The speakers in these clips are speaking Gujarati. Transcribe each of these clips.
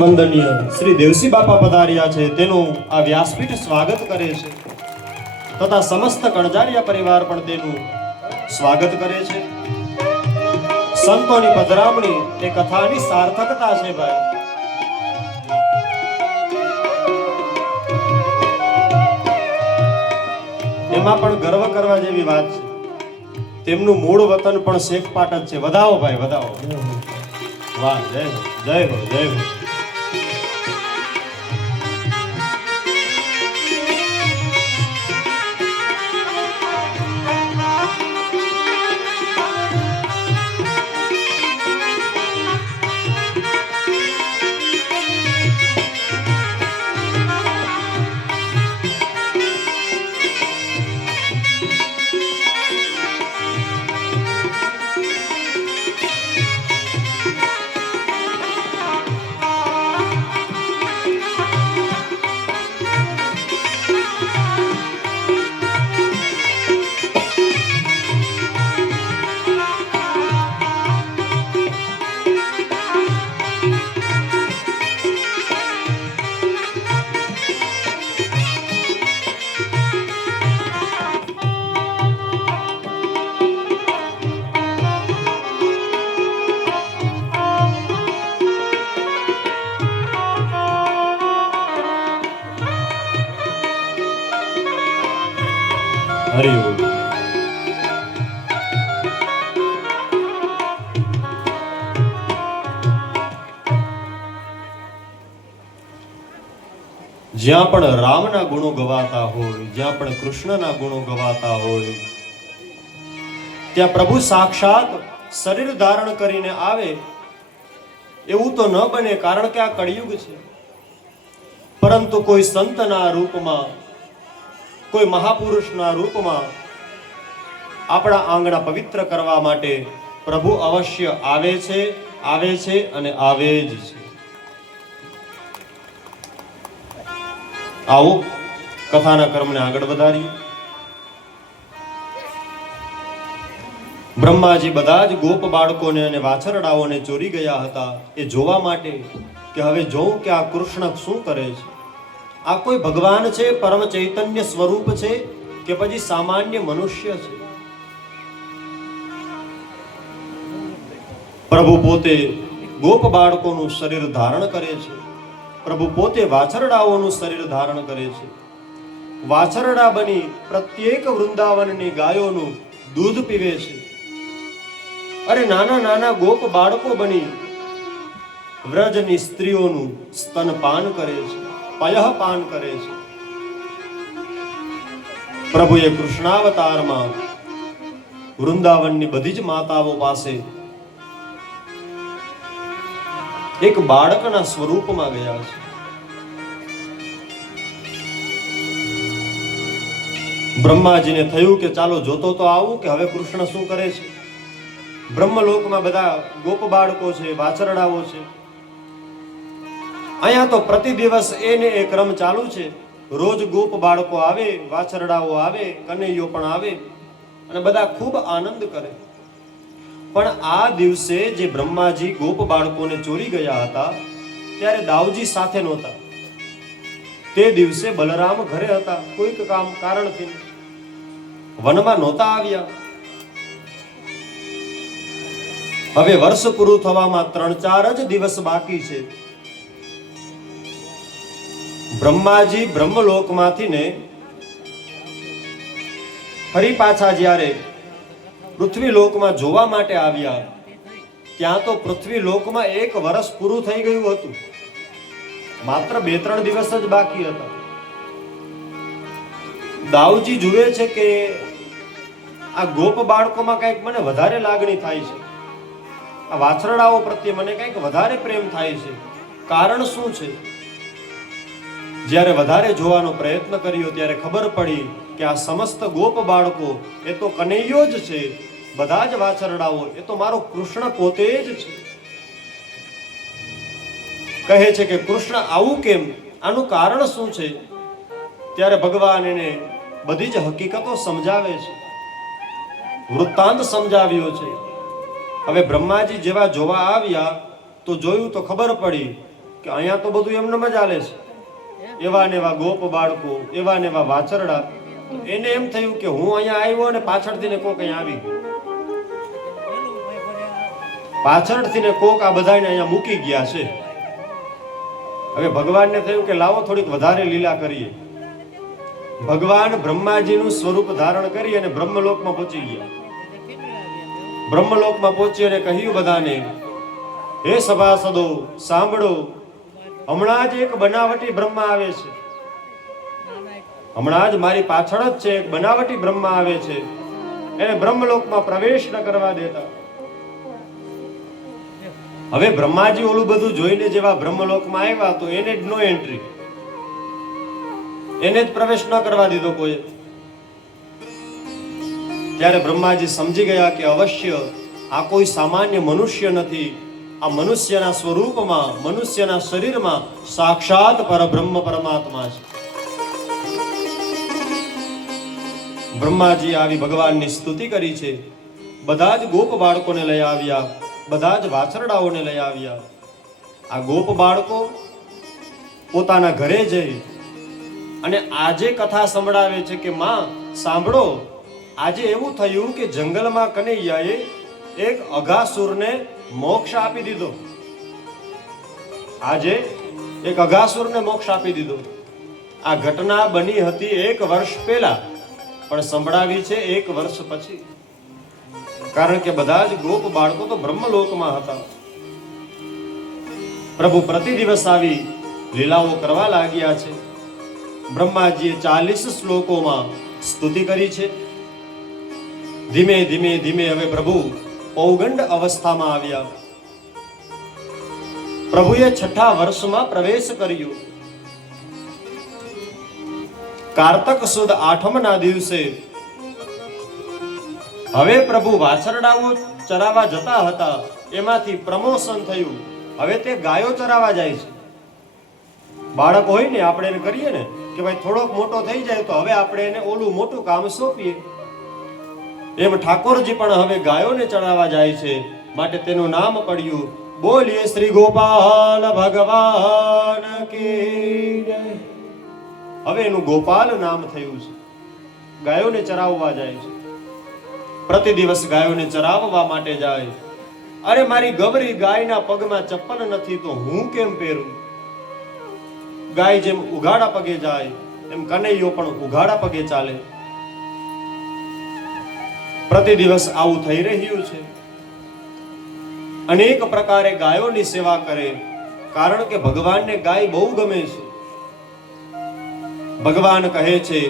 વંદનીય શ્રી દેવસી બાપા પધાર્યા છે તેનું આ વ્યાસપીઠ સ્વાગત કરે છે તથા સમસ્ત કણજારિયા પરિવાર પણ તેનું સ્વાગત કરે છે. સંતોની પધરામણી એ કથાની સાર્થકતા છે ભાઈ. એમાં પણ ગર્વ કરવા જેવી વાત છે. તેમનું મૂળ વતન પણ શેખપાટ જ છે. વધાવો ભાઈ, વધાવો. વાહ, જય હો, જય હો, જય હો. હરિઓમ. જ્યાં પણ રામના ગુણો ગવાતા હોય, જ્યાં પણ કૃષ્ણના ગુણો ગવાતા હોય, ત્યાં પ્રભુ સાક્ષાત શરીર ધારણ કરીને આવે એવું તો ન બને, કારણ કે આ કળિયુગ છે. પરંતુ કોઈ સંતના રૂપમાં, કોઈ મહાપુરુષના રૂપમાં આપણા આંગણા પવિત્ર કરવા માટે પ્રભુ અવશ્ય આવે છે અને આવે જ છે. આવો કથાના કર્મને આગળ વધારીએ. બ્રહ્માજી બધા જ ગોપ બાળકોને અને વાછરડાઓને ચોરી ગયા હતા એ જોવા માટે કે હવે જોઉં કે આ કૃષ્ણ શું કરે છે. આ કોઈ ભગવાન છે, પરમ ચૈતન્ય સ્વરૂપ છે કે પછી સામાન્ય મનુષ્ય છે. પ્રભુ પોતે ગોપ બાળકોનું શરીર ધારણ કરે છે. પ્રભુ પોતે વાછરડાઓનું શરીર ધારણ કરે છે. વાછરડા બની પ્રત્યેક વૃંદાવનની ગાયોનું દૂધ પીવે છે. અરે નાના નાના ગોપ બાળકો બની વ્રજની સ્ત્રીઓનું સ્તનપાન કરે છે, પયઃપાન કરે છે. પ્રભુએ કૃષ્ણાવતારમાં વૃંદાવનની બધી જ માતાઓ પાસે એક બાળકના સ્વરૂપમાં ગયા છે. બ્રહ્માજીને થયું કે ચાલો જોતો તો આવું કે હવે કૃષ્ણ શું કરે છે. બ્રહ્મલોકમાં બધા ગોપ બાળકો છે, વાછરડાઓ છે. અહીંયા તો પ્રતિ દિવસ એને એ ક્રમ ચાલુ છે. રોજ ગોપ બાળકો આવે, વાછરડાઓ આવે, કનૈયો પણ આવે અને બધા ખૂબ આનંદ કરે. પણ આ દિવસે જે બ્રહ્માજી ગોપ બાળકોને ચોરી ગયા હતા ત્યારે દાઉજી સાથે નહોતા. તે દિવસે બલરામ ઘરે હતા, કોઈક કારણથી વનમાં નહોતા આવ્યા. હવે વર્ષ પૂરું થવામાં 3-4 જ દિવસ બાકી છે. બ્રહ્માજી બ્રહ્મલોકમાંથી ને ફરી પાછા જ્યારે પૃથ્વી લોકમાં જોવા માટે આવ્યા ત્યાં તો પૃથ્વી લોકમાં 1 વર્ષ પૂરું થઈ ગયું હતું. માત્ર 2-3 દિવસ જ બાકી હતા. દાઉજી જુએ છે કે આ ગોપ બાળકોમાં કંઈક મને વધારે લાગણી થાય છે, આ વાછરડાઓ પ્રત્યે મને કંઈક વધારે પ્રેમ થાય છે. કારણ શું છે? જ્યારે વધારે જોવાનો પ્રયત્ન કર્યો ત્યારે ખબર પડી કે આ સમસ્ત ગોપ બાળકો એ તો કનૈયો જ છે. બધા જ વાછરડાઓ એ તો મારો કૃષ્ણ પોતે જ છે. કહે છે કે કૃષ્ણ આવું કેમ, આનું કારણ શું છે? ત્યારે ભગવાન એને બધી જ હકીકતો સમજાવે છે, વૃત્તાંત સમજાવ્યો છે. હવે બ્રહ્માજી જેવા જોવા આવ્યા તો જોયું તો ખબર પડી કે અહીંયા તો બધું એમને જ હાલે છે, એવા ને એવા ગોપ બાળકો, એવા ને એવા વાછરડા. એને એમ થયું કે હું અહીંયા આવ્યો અને પાછળથી ને કોક અહીંયા આવી ગયું, પાછળથી ને કોક આ બધાને અહીંયા મૂકી ગયા છે. હવે ભગવાનને થયું કે લાવો થોડીક વધારે લીલા કરીએ. ભગવાન બ્રહ્માજીનું સ્વરૂપ ધારણ કરી અને બ્રહ્મલોકમાં પહોંચી ગયા. બ્રહ્મલોકમાં પહોંચી અને કહ્યું બધાને, હે સભાસદો સાંભળો, હમણાં જ એક બનાવટી બ્રહ્મા આવે છે, હમણાં જ મારી પાછળ જ છે એક બનાવટી બ્રહ્મા આવે છે, એને બ્રહ્મલોકમાં પ્રવેશ ન કરવા દેતા. હવે બ્રહ્માજી ઓલું બધું જોઈને જેવા બ્રહ્મલોકમાં આવ્યા તો એને જ નો એન્ટ્રી, એને જ પ્રવેશ ન કરવા દીધો કોઈ. ત્યારે બ્રહ્માજી સમજી ગયા કે અવશ્ય આ કોઈ સામાન્ય મનુષ્ય નથી, આ મનુષ્યના સ્વરૂપમાં, મનુષ્યના શરીરમાં સાક્ષાત પરબ્રહ્મ પરમાત્મા છે. બ્રહ્માજી આવી ભગવાનની સ્તુતિ કરી છે. બધા જ ગોપ બાળકોને લઈ આવ્યા, બધા જ વાછરડાઓને લઈ આવ્યા. આ ગોપ બાળકો પોતાના ઘરે જઈ અને આજે કથા સંભળાવે છે કે માં સાંભળો, આજે એવું થયું કે જંગલમાં કનૈયાએ એક અઘાસુરને મોક્ષ આપી દીધો. આજે એક અઘાસુરને મોક્ષ આપી દીધો. આ ઘટના બની હતી 1 વર્ષ પહેલા, પણ સંભળાવી છે 1 વર્ષ પછી. કારણ કે બધા જ ગોપ બાળકો તો બ્રહ્મલોકમાં હતા. પ્રભુ પ્રતિ દિવસ આવી લીલાઓ કરવા લાગ્યા છે. બ્રહ્માજીએ 40 શ્લોકોમાં સ્તુતિ કરી છે. ધીમે ધીમે ધીમે હવે પ્રભુ પૌગંડ અવસ્થામાં આવ્યા. પ્રભુએ 6થા વર્ષમાં પ્રવેશ કર્યો. કારતક સુદ 8મના દિવસે હવે પ્રભુ વાછરડાઓ ચરાવવા જતા હતા, એમાંથી પ્રમોશન થયું. હવે તે ગાયો ચરાવવા જાય છે. બાળક હોય ને, આપણે એને કરીએ ને કે ભાઈ થોડોક મોટો થઈ જાય તો હવે આપણે એને ઓલું મોટું કામ સોંપીએ, એમ ઠાકોરજી પણ હવે ગાયોને ચરાવવા જાય છે. માટે તેનું નામ પડ્યું બોલીએ શ્રી ગોપાલ ભગવાન કી જય. હવે એનું ગોપાલ નામ થયું છે. ગાયોને ચરાવવા જાય છે. પ્રતિ દિવસ ગાયોને ચરાવવા માટે જાય. અરે મારી ગબરી ગાયના પગમાં ચપ્પલ નથી તો હું કેમ પહેરું? ગાય જેમ ઉઘાડા પગે જાય એમ કનૈયો પણ ઉઘાડા પગે ચાલે. પ્રતિ દિવસ આવું થઈ રહ્યું છે. અનેક પ્રકારે ગાયોની સેવા કરે, કારણ કે ભગવાનને ગાય બહુ ગમે છે. ભગવાન કહે છે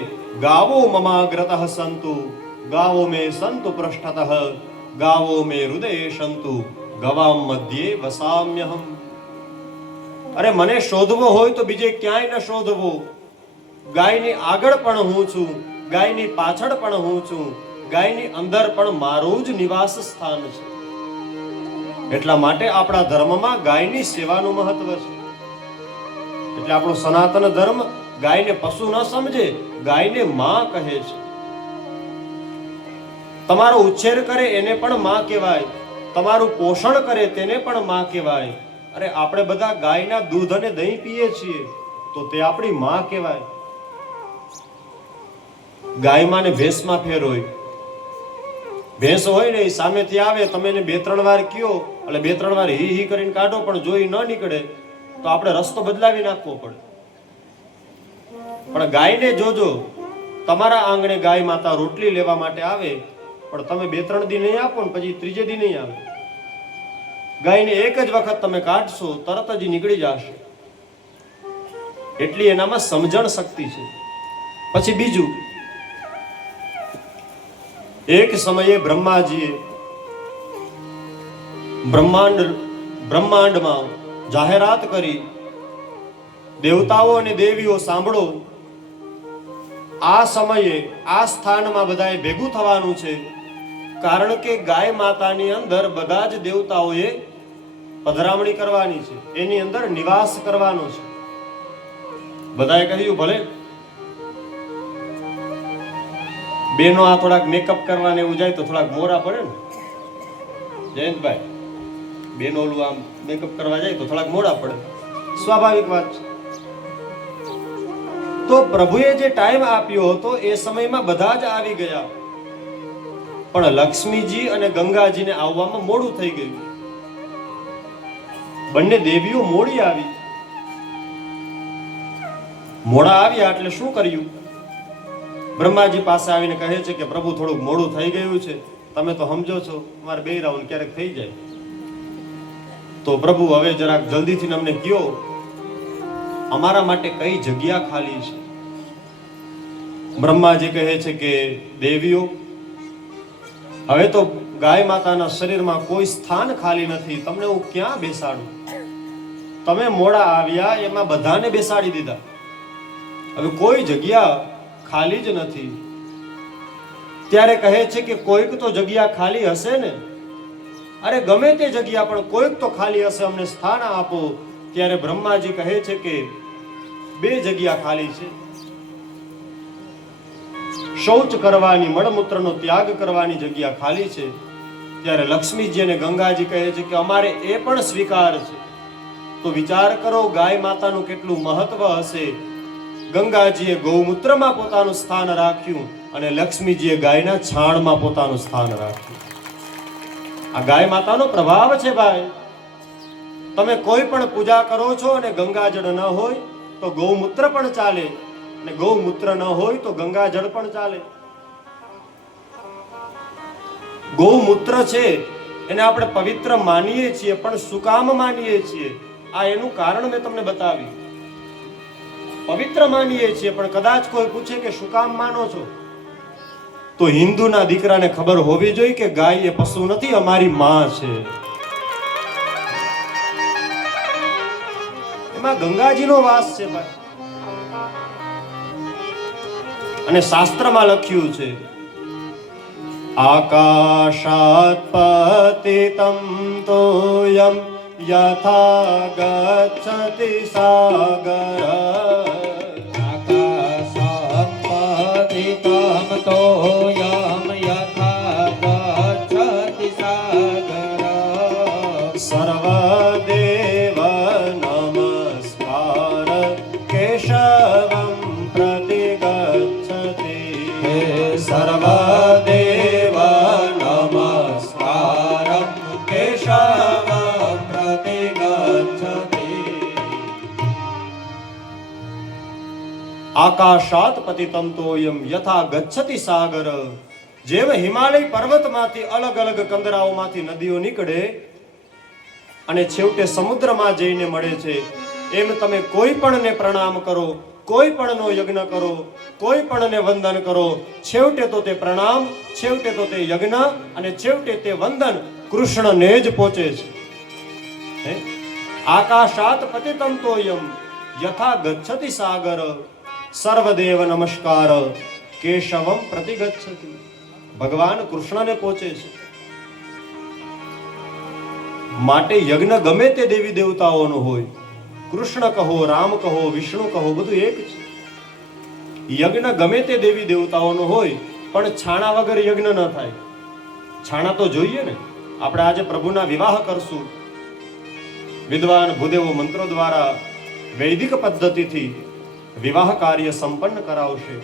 ગાવો મમાગ્રતઃ સંતુ, ગાવો મે સંતુ પૃષ્ઠતઃ, ગાવો મે હૃદયે સંતુ, ગવામ મધ્યે વસામ્યહમ. અરે મને શોધવો હોય તો બીજે ક્યાંય ન શોધવો. ગાયની આગળ પણ હું છું, ગાયની પાછળ પણ હું છું, ગાયની અંદર પણ મારું જ નિવાસ સ્થાન છે. એટલા માટે આપણા ધર્મમાં ગાયની સેવાનું મહત્વ છે. એટલે આપણો સનાતન ધર્મ ગાયને પશુ ન સમજે, ગાયને માં કહે છે. તમારો ઉછેર કરે એને પણ માં કહેવાય, તમારું પોષણ કરે તેને પણ માં કહેવાય. અરે આપણે બધા ગાયના દૂધ અને દહીં પીએ છીએ તો તે આપણી માં કહેવાય. ગાયમાં ને ભેંસમાં ફેર હોય. ભેંસ હોય ને એ સામેથી આવે, તમે એને 2-3 વાર કયો એટલે 2-3 વાર હી હી કરીને કાઢો, પણ જોઈ ન નીકળે તો આપણે રસ્તો બદલાવી નાખવો પડે. પણ ગાયને જોજો, તમારા આંગણે ગાય માતા રોટલી લેવા માટે આવે, પણ તમે 2-3 દી નહીં આપો ને પછી ત્રીજે દી નહીં આવે. ગાયને એક જ વખત તમે કાઢશો તરત જ નીકળી જશે. એટલી એનામાં સમજણ શક્તિ છે. પછી બીજું, એક સમયે બ્રહ્માજીએ બ્રહ્માંડમાં જાહેરાત કરી, દેવતાઓ અને દેવીઓ સાંભળો, આ સમયે આ સ્થાનમાં બધાએ ભેગું થવાનું છે. કારણ કે ગાય માતાની અંદર બધા જ દેવતાઓએ પધરામણી કરવાની છે, એની અંદર નિવાસ કરવાનો છે. બધાએ કહ્યું ભલે. બેનો આ થોડાક મેકઅપ કરવાને એવું જાય તો થોડાક મોરા પડે ને જયંતભાઈ, બેનો ઓલું આમ મેકઅપ કરવા જાય તો થોડાક મોડા પડે. સ્વાભાવિક વાત છે. તો પ્રભુએ જે ટાઈમ આપ્યો હતો એ સમયમાં બધા જ આવી ગયા, પણ લક્ષ્મીજી અને ગંગાજીને આવવામાં મોડું થઈ ગયું. બંને દેવીઓ મોડી આવી. મોડા આવ્યા એટલે શું કર્યું? બ્રહ્માજી પાસે આવીને કહે છે કે પ્રભુ થોડુંક મોડું થઈ ગયું છે, તમે તો સમજો છો, મારે બે રાઉન્ડ ક્યારેક થઈ જાય. તો પ્રભુ હવે જરાક જલ્દીથી અમને કયો, અમારા માટે કઈ જગ્યા ખાલી છે? બ્રહ્માજી કહે છે કે દેવીઓ, હવે તો ગાય માતાના શરીરમાં કોઈ સ્થાન ખાલી નથી, તમને હું ક્યાં બેસાડું? તમે મોડા આવ્યા એમાં બધાને બેસાડી દીધા, હવે કોઈ જગ્યા ખાલી જ નથી. ત્યારે કહે છે કે કોઈક તો જગ્યા ખાલી હશે ને? અરે ગમે તે જગ્યા પણ કોઈક તો ખાલી હશે, અમને સ્થાન આપો. ત્યારે બ્રહ્માજી કહે છે કે બે જગ્યા ખાલી છે. શૌચ કરવાની, મળમૂત્રનો ત્યાગ કરવાની જગ્યા ખાલી છે. ત્યારે લક્ષ્મીજી અને ગંગાજી કહે છે કે અમારે એ પણ સ્વીકાર છે. તો વિચાર કરો ગાય માતાનું કેટલું મહત્વ હશે. ગંગાજીએ ગૌમૂત્રમાં પોતાનું સ્થાન રાખ્યું અને લક્ષ્મીજીએ ગાયના છાણમાં પોતાનું સ્થાન રાખ્યું. આ ગાય માતાનો પ્રભાવ છે ભાઈ. તમે કોઈ પણ પૂજા કરો છો અને ગંગાજળ ન હોય તો ગૌમૂત્ર પણ ચાલે, અને ગૌમૂત્ર ન હોય તો ગંગાજળ પણ ચાલે. ગૌમૂત્ર છે એને આપણે પવિત્ર માનીએ છીએ, પણ શું કામ માનીએ છીએ? આ એનું કારણ મેં તમને બતાવ્યું. પવિત્ર માનીએ છીએ, પણ કદાચ કોઈ પૂછે કે શું કામ માનો છો, તો હિન્દુના દીકરાને ખબર હોવી જોઈએ કે ગાય એ પશુ નથી, અમારી માં છે. એમાં ગંગાજીનો વાસ છે ભાઈ. અને શાસ્ત્રમાં લખ્યું છે, આકાશાત પતિતમ તોયમ યથા ગચ્છતિ સાગર. આકાશાત પતિતમ તોયમ યથા ગચ્છતિ સાગર. સર્વદેવ નમસ્કાર કેશવમ પ્રતિ ગચ્છતિ. સર્વદેવ નમસ્કાર કેશવમ પ્રતિ ગચ્છતિ. આકાશાત પતિતમ તોયમ યથા ગચ્છતિ સાગર. જેમ હિમાલય પર્વતમાંથી અલગ અલગ કંદરાઓમાંથી નદીઓ નીકળે અને છેવટે સમુદ્રમાં જઈને મળે છે, એમ તમે કોઈ પણને પ્રણામ કરો, કોઈ પણનો યજ્ઞ કરો, કોઈ પણને વંદન કરો, છેવટે તો તે પ્રણામ, છેવટે તો તે યજ્ઞ અને છેવટે તે વંદન કૃષ્ણને જ પહોંચે છે. આકાશાત પતિતમ તોયમ યથા ગચ્છતિ સાગર. સર્વદેવ નમસ્કાર કેશવમ પ્રતિ ગચ્છતિ. ભગવાન કૃષ્ણને પહોંચે છે. માટે યજ્ઞ ગમે તે દેવી દેવતાઓનો હોય, કૃષ્ણ કહો, રામ કહો, વિષ્ણુ કહો, બધું એક છે. યજ્ઞ ગમે તે દેવી દેવતાઓનો હોય, પણ છાણા વગર યજ્ઞ ન થાય. છાણા તો જોઈએ ને. આપણે આજે પ્રભુના વિવાહ કરશું, વિદ્વાન ભૂદેવો મંત્રો દ્વારા વૈદિક પદ્ધતિથી વિવાહ કાર્ય સંપન્ન કરાવશે.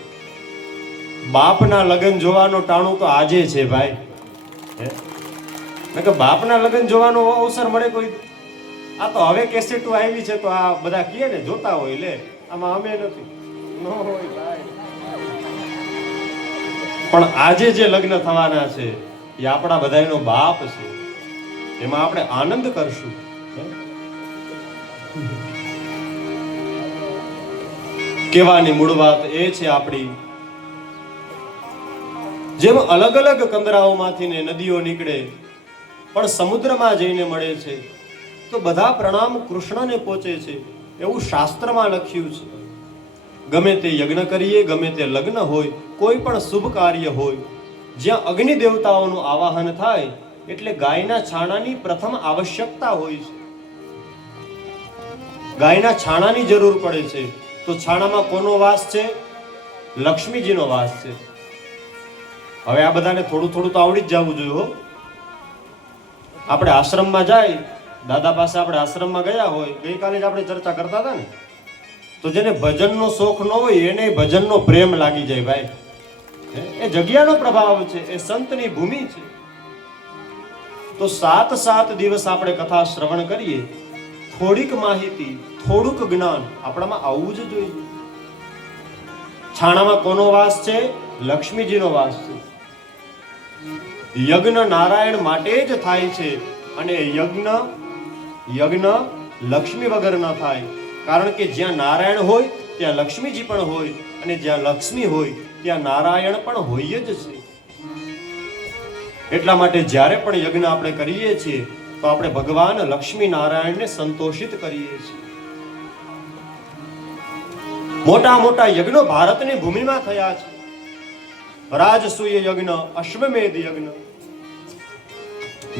બાપના લગ્ન જોવાનો ટાણું તો આજે છે ભાઈ. કે બાપના લગ્ન જોવાનો અવસર મળે કોઈ? આ તો હવે કેસેટો આવી છે તો આ બધા કહે ને જોતા હોય, લે આમાં અમે નથી, ન હોય ભાઈ. પણ આજે જે લગ્ન થવાના છે એ આપણા બધાનો બાપ છે, એમાં આપણે આનંદ કરશું. કહેવાની મૂળ વાત એ છે આપણી, જેમ અલગ અલગ કંદરાઓમાંથી ને નદીઓ નીકળે પણ સમુદ્રમાં જઈને મળે છે, તો બધા પ્રણામ કૃષ્ણને પહોંચે છે, એવું શાસ્ત્રમાં લખ્યું છે. ગમે તે યજ્ઞ કરીએ, ગમે તે લગ્ન હોય, કોઈ પણ શુભ કાર્ય હોય, જ્યાં અગ્નિ દેવતાઓનું આવાહન થાય એટલે ગાયના છાણાની પ્રથમ આવશ્યકતા હોય છે. ગાયના છાણાની જરૂર પડે છે. તો છાણામાં કોનો વાસ છે? લક્ષ્મીજીનો વાસ છે. હવે આ બધાને થોડું થોડું તો આવડી જ જવું જોઈએ હો. આપણે આશ્રમમાં જાય, દાદા પાસે આપણે આશ્રમમાં ગયા હોય, ગઈકાલે જ આપણે ચર્ચા કરતા હતા ને, તો જેને ભજનનો શોખ ન હોય એને ભજનનો પ્રેમ લાગી જાય ભાઈ. એ જગ્યાનો પ્રભાવ છે, એ સંતની ભૂમિ છે. તો 7 દિવસ આપણે કથા શ્રવણ કરીએ, થોડીક માહિતી, થોડુંક જ્ઞાન આપણામાં આવવું જ જોઈએ. છાણામાં કોનો વાસ છે? લક્ષ્મીજીનો વાસ છે. યજ્ઞ નારાયણ માટે જ થાય છે, અને યજ્ઞ લક્ષ્મી વગર ન થાય. કારણ કે જ્યાં નારાયણ હોય ત્યાં લક્ષ્મીજી પણ હોય, અને જ્યાં લક્ષ્મી હોય ત્યાં નારાયણ પણ હોય જ છે. એટલા માટે જ્યારે પણ યજ્ઞ આપણે કરીએ છીએ તો આપણે ભગવાન લક્ષ્મી નારાયણને સંતોષિત કરીએ છીએ. મોટા મોટા યજ્ઞો ભારતની ભૂમિમાં થયા છે. રાજસૂય યજ્ઞ, અશ્વમેધ યજ્ઞ.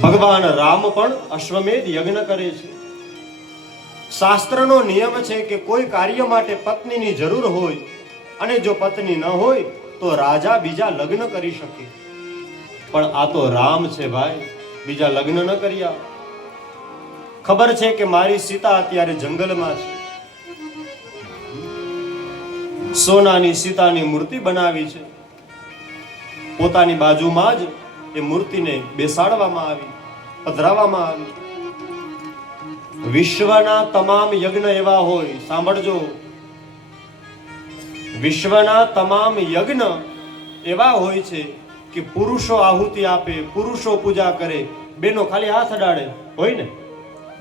ભગવાન રામ પણ અશ્વમેધ યજ્ઞ કરે છે. શાસ્ત્રનો નિયમ છે કે કોઈ કાર્ય માટે પત્નીની જરૂર હોય, અને જો પત્ની ન હોય તો રાજા બીજા લગ્ન કરી શકે. પણ આ તો રામ છે ભાઈ, બીજા લગ્ન ન કર્યા. ખબર છે કે મારી સીતા અત્યારે જંગલમાં છે. સોનાની સીતાની મૂર્તિ બનાવી છે. પોતાની બાજુમાં જ એ મૂર્તિને બેસાડવામાં આવી, પધરાવવામાં આવી. વિશ્વના તમામ યજ્ઞ એવા હોય, સાંભળજો, વિશ્વના તમામ યજ્ઞ એવા હોય છે કે પુરુષો આહુતિ આપે, પુરુષો પૂજા કરે, બેનો ખાલી હાથ અડાડે. હોય ને,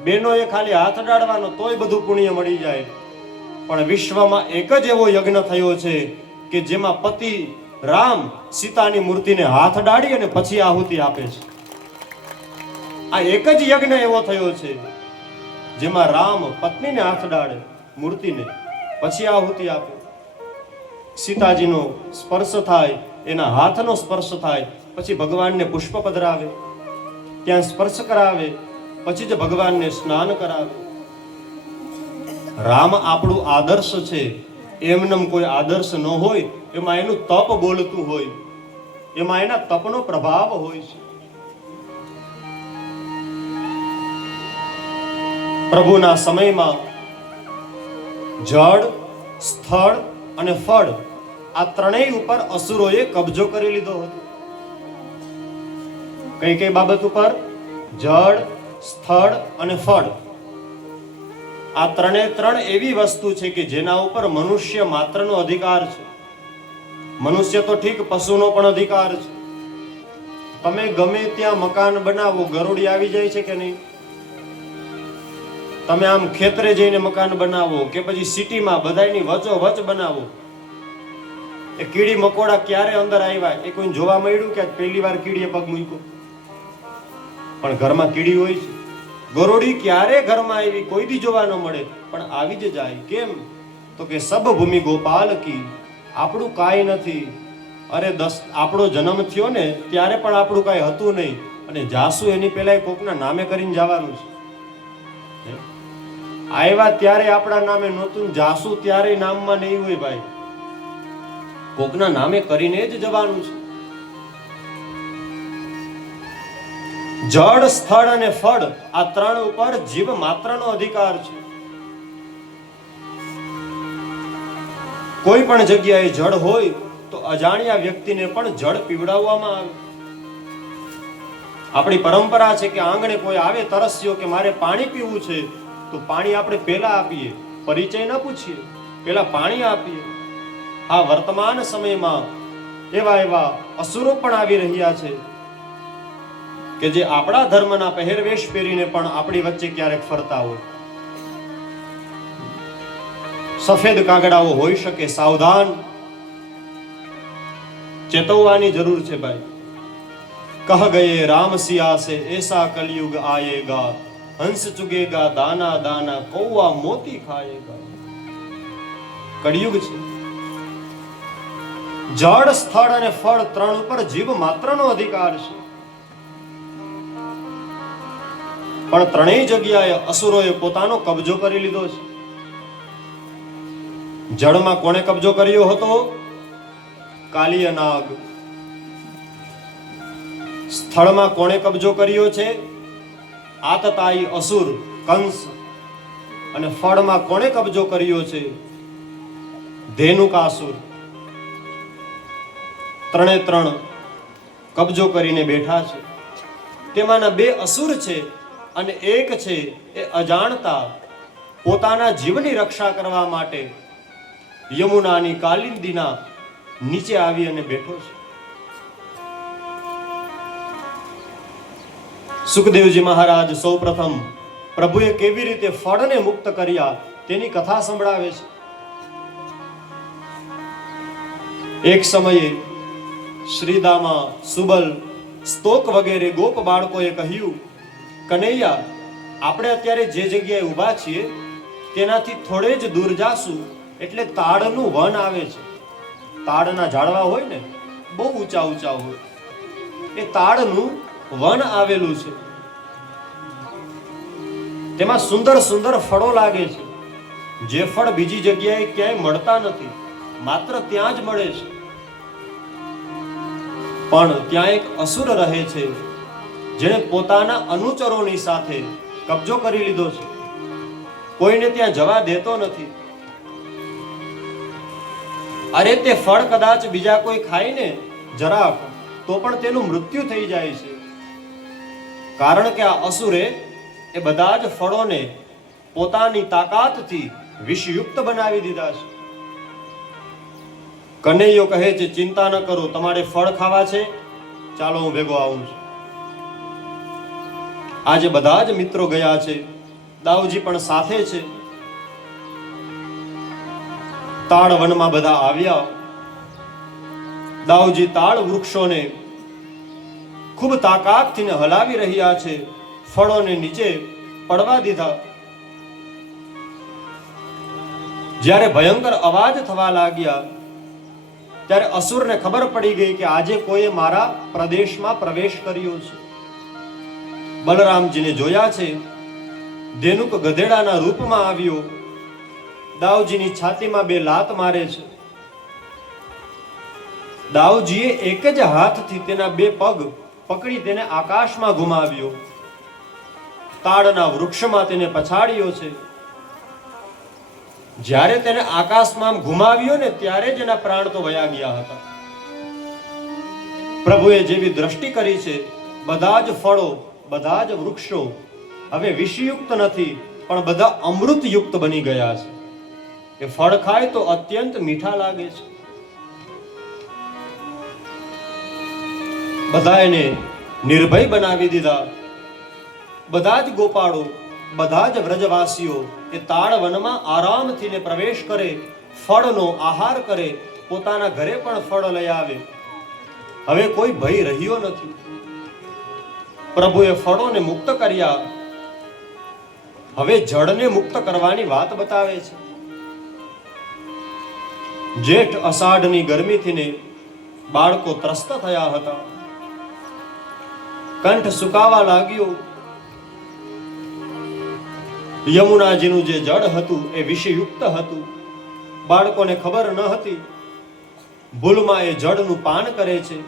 બેનો એ ખાલી હાથ અડાડવાનો તોય બધું પુણ્ય મળી જાય. પણ વિશ્વમાં એક જ એવો યજ્ઞ થયો છે કે જેમાં પતિ રામ સીતાની મૂર્તિને હાથ અડાડી અને પછી આહુતિ આપે છે. આ એક જ યજ્ઞ એવો થયો છે જેમાં રામ પત્નીને હાથ અડાડે, મૂર્તિને, પછી આહુતિ આપે. સીતાજીનો સ્પર્શ થાય, એના હાથનો સ્પર્શ થાય, પછી ભગવાનને પુષ્પ પધરાવે, ત્યાં સ્પર્શ કરાવે, પછી જ ભગવાનને સ્નાન કરાવે. રામ આપણું આદર્શ છે. એમનેમ કોઈ આદર્શ ન હોય, એમાં એનું તપ બોલતું હોય, એમાં એના તપનો પ્રભાવ હોય છે. પ્રભુના સમયમાં જળ, સ્થળ અને ફળ આ ત્રણેય ઉપર અસુરોએ કબજો કરી લીધો હતો. કઈ કઈ બાબત ઉપર? જળ, સ્થળ અને ફળ. આ ત્રણ એવી વસ્તુ છે કે જેના ઉપર મનુષ્ય માત્રનો અધિકાર છે. મનુષ્ય તો ઠીક, પશુનો પણ અધિકાર છે. તમે ગમે ત્યાં મકાન બનાવો, ગરોળી આવી જાય છે કે નહીં? તમે આમ ખેતરે જઈને મકાન બનાવો કે પછી સિટીમાં બધાની વચ્ચોવચ્ચ બનાવો, એ કીડી મકોડા ક્યારે અંદર આવ્યા એ કોઈને જોવા મળ્યું કે પહેલી વાર કીડીએ પગ મૂક્યો? પણ ઘરમાં કીડી હોય છે. ગરોળી ક્યારે ઘરમાં આવી કોઈ દી જોવા ન મળે, પણ આવી જ જાય. કેમ? તો કે સબ ભૂમિ ગોપાલ કી. આપણું કાંઈ નથી. અરે આપણો જન્મ થયો ને ત્યારે પણ આપણું કાંઈ હતું નહીં, અને જાસુ એની પહેલા કોકના નામે કરીને જવાનું છે. આવ્યા ત્યારે આપણા નામે નહોતું, જાસુ ત્યારે નામમાં નહીં હોય ભાઈ, કોકના નામે કરીને જ જવાનું છે. જળ, સ્થળ અને ફળ આ ત્રણ ઉપર જીવ માત્રનો અધિકાર છે. કોઈ પણ જગ્યાએ જળ હોય તો અજાણ્યા વ્યક્તિને પણ જળ પીવડાવવામાં આવે. આપણી પરંપરા છે કે આંગણે કોઈ આવે તરસ્યો કે મારે પાણી પીવું છે, તો પાણી આપણે પહેલા આપીએ, પરિચય ન પૂછીએ, પહેલા પાણી આપીએ. આ વર્તમાન સમયમાં એવા અસુરો પણ આવી રહ્યા છે કે જે આપણા ધર્મના પહેરવેશ પહેરીને પણ આપણી વચ્ચે ક્યારેક ફરતા હોય. સફેદ કાગડાઓ હોઈ શકે, સાવધાન, ચેતવવાની જરૂર છે ભાઈ. કહ ગયે રામ સિયા સે એસા કલયુગ આયેગા, હંસ ચુગેગા દાના દાના, કૌવા મોતી ખાયેગા. કળિયુગ છે. જળ, સ્થળ અને ફળ ત્રણ ઉપર જીવ માત્રનો અધિકાર છે. પણ ત્રણેય જગ્યાએ અસુરોએ પોતાનો કબજો કરી લીધો છે. જળમાં કોણે કબજો કર્યો હતો? કાલિય નાગ. સ્થળમાં કોણે કબજો કર્યો છે? આતતાઈ અસુર કંસ, અને ફળમાં કોણે કબજો કર્યો છે? ધેનુકાસુર. ત્રણે ત્રણ કબજો કરીને બેઠા છે. તેમાંના બે અસુર છે અને એક છે એ અજાણતા પોતાના જીવની રક્ષા કરવા માટે યમુનાની કાલિંદીના નીચે આવી અને બેઠો છે. સુખદેવજી મહારાજ સૌપ્રથમ પ્રભુએ કેવી રીતે ફળને મુક્ત કર્યા તેની કથા સંભળાવે છે. એક સમયે શ્રીદામા, સુબલ, સ્તોક વગેરે ગોપ બાળકોએ કહ્યું, કનૈયા, આપણે અત્યારે જે જગ્યાએ ઊભા છીએ તેનાથી થોડે જ દૂર જાશું એટલે તાડનું વન આવે છે. તાડના ઝાડવા હોય ને, બહુ ઊંચા ઊંચા હોય, એ તાડનું વન આવેલું છે. તેમાં સુંદર સુંદર ફળો લાગે છે, જે ફળ બીજી જગ્યાએ ક્યાંય મળતા નથી, માત્ર ત્યાં જ મળે છે. પણ ત્યાં એક અસુર રહે છે, જેણે પોતાના અનુચરોની સાથે કબજો કરી લીધો છે. કોઈને ત્યાં જવા દેતો નથી. અરે તે ફળ કદાચ બીજા કોઈ ખાય ને જરાક, તો પણ તેનું મૃત્યુ થઈ જાય છે. કારણ કે આ અસુરે એ બધા જ ફળોને પોતાની તાકાતથી વિષયુક્ત બનાવી દીધા છે. કનૈયો કહે છે, ચિંતા ન કરો, તમારે ફળ ખાવા છે, ચાલો હું ભેગો આવું છું. આજે બધા જ મિત્રો ગયા છે, દાઉજી પણ સાથે છે. તાળ વનમાં બધા આવ્યા. દાઉજી તાળ વૃક્ષોને ખૂબ તાકાતથી હલાવી રહ્યા છે, ફળોને નીચે પડવા દીધા. જ્યારે ભયંકર અવાજ થવા લાગ્યા ત્યારે અસુરને ખબર પડી ગઈ કે આજે કોઈએ મારા પ્રદેશમાં પ્રવેશ કર્યો છે. બલરામજીને જોયા છે. ધેનુક ગધેડાના રૂપમાં આવ્યો, દાઉજીની છાતીમાં બે લાત મારે છે. દાઉજીએ એક જ હાથથી તેના બે પગ પકડી તેને આકાશમાં ઘુમાવ્યો. તાડના વૃક્ષમાં તેને પછાડ્યો છે. જ્યારે તેને આકાશમાં ઘુમાવ્યો ને ત્યારે જ એના પ્રાણ તો વયા ગયા હતા. પ્રભુએ જેવી દ્રષ્ટિ કરી છે, બધા જ ફળો, બધા જ વૃક્ષો હવે વિષયુક્ત નથી, પણ બધા અમૃતયુક્ત બની ગયા છે. એ ફળ ખાય તો અત્યંત મીઠા લાગે છે. બધા એને નિર્ભય બનાવી દીધા. બધા જ ગોપાળો, બધા જ વ્રજવાસીઓ એ તાળ વનમાં આરામથી પ્રવેશ કરે, ફળનો આહાર કરે, પોતાના ઘરે પણ ફળ લઈ આવે. હવે કોઈ ભય રહ્યો નથી. પ્રભુએ ફળોને મુક્ત કર્યા. હવે જળને મુક્ત કરવાની વાત બતાવે છે. જેઠ અષાઢની ગરમીથી બાળકો ત્રસ્ત થયા હતા. કંઠ સુકાવા લાગ્યો. યમુનાજીનું જે જળ હતું એ વિષયુક્ત હતું. બાળકોને ખબર ન હતી. ભૂલમાં એ જળનું પાન કરે છે.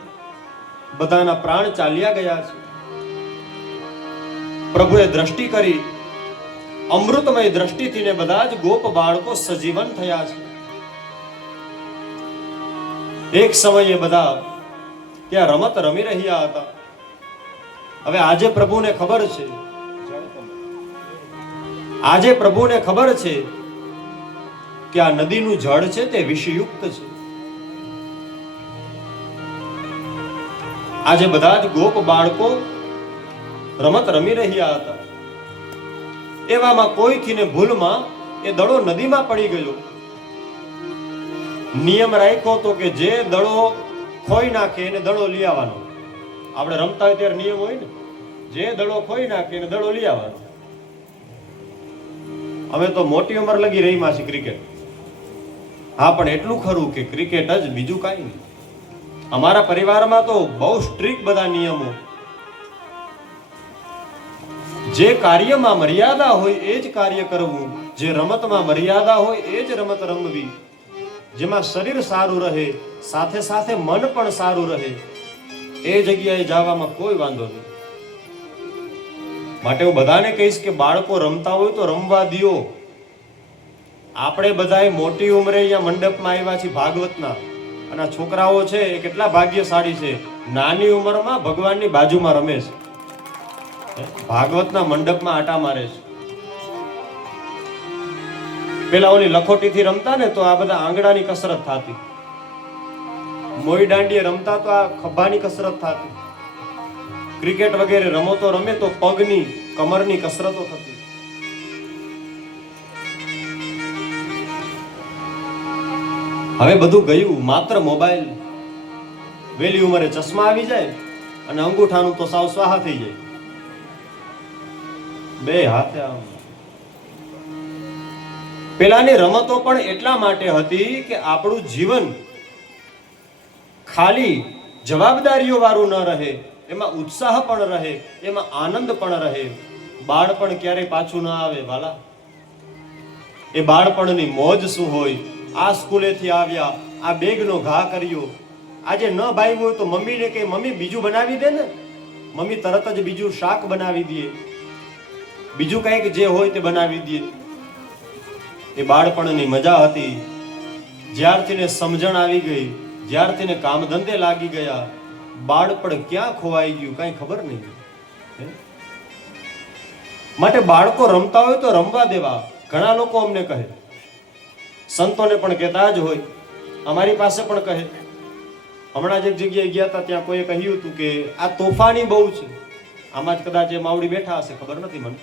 બધાના પ્રાણ ચાલ્યા ગયા છે. પ્રભુએ દ્રષ્ટિ કરી. અમૃતમય દ્રષ્ટિથી બધા જ ગોપ બાળકો સજીવન થયા છે. એક સમયે બધા ત્યાં રમત રમી રહ્યા હતા. હવે આજે પ્રભુને ખબર છે, આજે પ્રભુને ખબર છે કે આ નદીનું જળ છે તે વિષયુક્ત છે. આજે બધા જ ગોપ બાળકો રમત રમી રહ્યા હતા. એવામાં કોઈથી ભૂલમાં એ દડો નદીમાં પડી ગયો. નિયમ રાખ્યો તો કે જે દડો ખોઈ નાખે એને દડો લઈ આવવાનો. આપણે રમતા હોય ત્યારે નિયમ હોય ને, જે દડો ખોઈ નાખે એને દડો લઈ આવવાનો. અમે તો મોટી ઉંમર લગી રહીમાં છીએ ક્રિકેટ. હા, પણ એટલું ખરું કે ક્રિકેટ જ, બીજું કાંઈ નહીં. અમારા પરિવારમાં તો બહુ સ્ટ્રિક્ટ બધા નિયમો. જે કાર્યમાં મર્યાદા હોય એ જ કાર્ય કરવું, જે રમતમાં મર્યાદા હોય એ જ રમત રમવી, જેમાં શરીર સારું રહે, સાથે સાથે મન પણ સારું રહે, એ જગ્યાએ જવામાં કોઈ વાંધો નહીં. માટે હું બધાને કહીશ કે બાળકો રમતા હોય તો રમવા દ્યો. આપણે બધાય મોટી ઉંમરે અહીંયા મંડપમાં આવ્યા છીએ ભાગવતના, અને આ છોકરાઓ છે એ કેટલા ભાગ્યશાળી છે, નાની ઉંમરમાં ભગવાનની બાજુમાં રમે છે, ભાગવતના મંડપમાં આટા મારે છે. પેલા ઓલી લખોટીથી રમતા ને તો આ બધા આંગળાની કસરત થતી, મોઈ દાંડીએ રમતા તો આ ખભાની કસરત થતી, ક્રિકેટ વગેરે રમતો રમે તો પગની કમરની કસરતો થતી. હવે બધું ગયું, માત્ર મોબાઈલ. વહેલી ઉંમરે ચશ્મા આવી જાય અને અંગૂઠાનું તો સાવ સ્વાહા થઈ જાય. બે હાથે આમ. પેલાની રમતો પણ એટલા માટે હતી કે આપણું જીવન ખાલી જવાબદારીઓ વાળું ન રહે, એમાં ઉત્સાહ પણ રહે, એમાં આનંદ પણ રહે. બાળપણ ક્યારેય પાછું ન આવે વાલા. એ બાળપણની મોજ શું હોય! આ સ્કૂલેથી આવ્યા, આ બેગનો ઘા કર્યો, આજે ન ભાઈ હોય તો મમ્મીને કહે મમ્મી બીજું બનાવી દે ને, મમ્મી તરત જ બીજું શાક બનાવી દે, બીજું કંઈક જે હોય તે બનાવી દે. એ બાળપણની મજા હતી. જ્યારથી ને સમજણ આવી ગઈ, જ્યારથી ને કામ ધંધે લાગી ગયા, બાળપણ ક્યાં ખોવાઈ ગયું કઈ ખબર નહીં. માટે બાળકો રમતા હોય તો રમવા દેવા. ઘણા લોકો અમને કહે, સંતોને પણ કહેતા જ હોય, અમારી પાસે પણ કહે. હમણાં જ એક જગ્યાએ ગયા હતા, ત્યાં કોઈએ કહ્યું હતું કે આ તોફાની બહુ છે. આમાં જ કદાચ એ માવડી બેઠા હશે, ખબર નથી મને.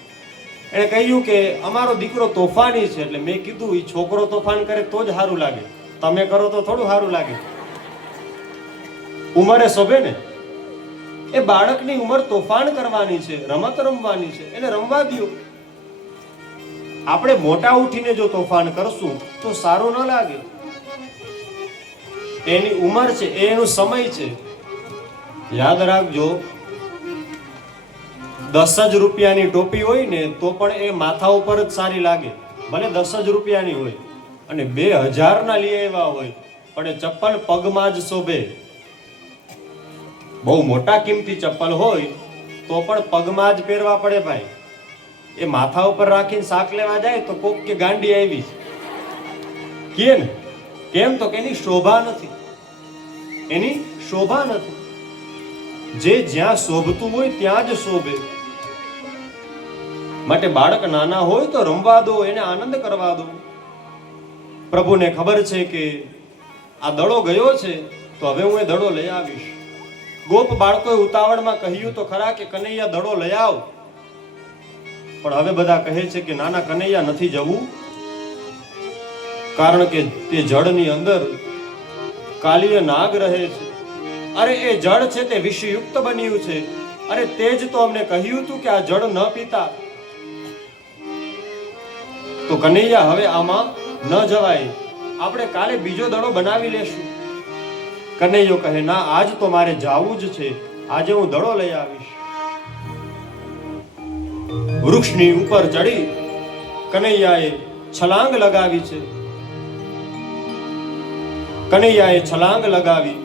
એણે કહ્યું કે અમારો દીકરો તોફાની છે. એટલે મેં કીધું એ છોકરો તોફાન કરે તો જ સારું લાગે, તમે કરો તો થોડું સારું લાગે. ઉંમરે શોભે ને. એ બાળકની ઉંમર તોફાન કરવાની છે, રમત રમવાની છે, એને રમવા દ્યો. આપણે મોટા ઉઠીને જો તોફાન કરશું તો સારું ન લાગે. એની ઉંમર છે, એનો સમય છે. યાદ રાખજો, 10 જ રૂપિયાની ટોપી હોય ને તો પણ એ માથા ઉપર જ સારી લાગે, ભલે 10 જ રૂપિયાની હોય. અને 2000 ના લઈ આવ્યા હોય પણ એ ચપ્પલ પગમાં જ શોભે. બહુ મોટા કિંમતી ચપ્પલ હોય તો પણ પગમાં જ પહેરવા પડે ભાઈ. એ માથા ઉપર રાખીને શાક લેવા જાય તો કોક કે ગાંડી આવી કે ને, કેમ તો કે એની શોભા નથી, એની શોભા નથી. જે જ્યાં શોભતું હોય ત્યાં જ શોભે. માટે બાળક નાના હોય તો રમવા દો, એને આનંદ કરવા દો. પ્રભુને ખબર છે કે આ દડો ગયો છે તો હવે હું એ દડો લઈ આવીશ. ગોપ બાળકોએ ઉતાવળમાં કહ્યું તો ખરા કે કનૈયા દડો લઈ આવ, પણ હવે બધા કહે છે કે નાના કનૈયા નથી જવું, કારણ કે તે જળની અંદર કાલીય નાગ રહે છે. અરે એ જળ છે તે વિષયુક્ત બન્યું છે. અરે તે જ તો અમને કહ્યું હતું કે આ જળ ન પીતા. તો કનૈયા હવે આમાં ન જવાય, આપણે કાલે બીજો દડો બનાવી લેશું. કનૈયો કહે ના, આજ તો મારે જાવું જ છે, આજે હું દડો લઈ આવીશ. વૃક્ષની ઉપર ચડી કનૈયાએ છલાંગ લગાવી છે. કનૈયાએ છલાંગ લગાવી,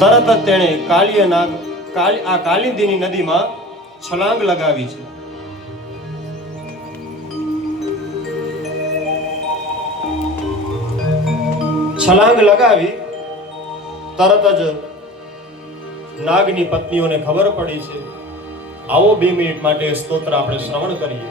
તરત જ તેણે આ કાલિંદીની નદીમાં છલાંગ લગાવી છે. છલાંગ લગાવી તરત જ નાગની પત્નીઓને ખબર પડી છે. આવો 2 મિનિટ માટે સ્તોત્ર આપણે શ્રવણ કરીએ.